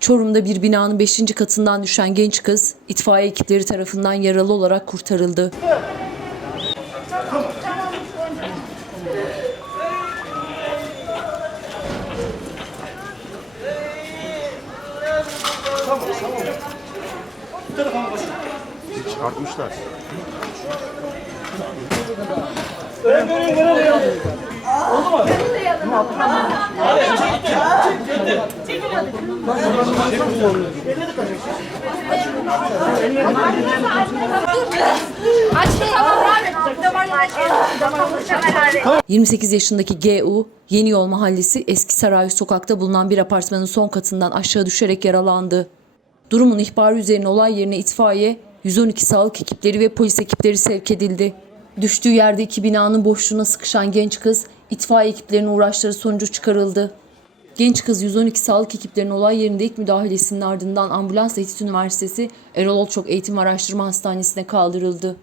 Çorum'da bir binanın 5. katından düşen genç kız itfaiye ekipleri tarafından yaralı olarak kurtarıldı. Çıkartmışlar. Açtı tamam abi. Damarlar damarlar hemen abi. 28 yaşındaki GU, Yeni Yol Mahallesi Eski Saray Sokak'ta bulunan bir apartmanın son katından aşağı düşerek yaralandı. Durumun ihbarı üzerine olay yerine itfaiye, 112 sağlık ekipleri ve polis ekipleri sevk edildi. Düştüğü yerde iki binanın boşluğuna sıkışan genç kız, itfaiye ekiplerinin uğraşları sonucu çıkarıldı. Genç kız 112 sağlık ekiplerinin olay yerinde ilk müdahalesinin ardından ambulansla Etüt Üniversitesi Erol Olçok Eğitim Araştırma Hastanesi'ne kaldırıldı.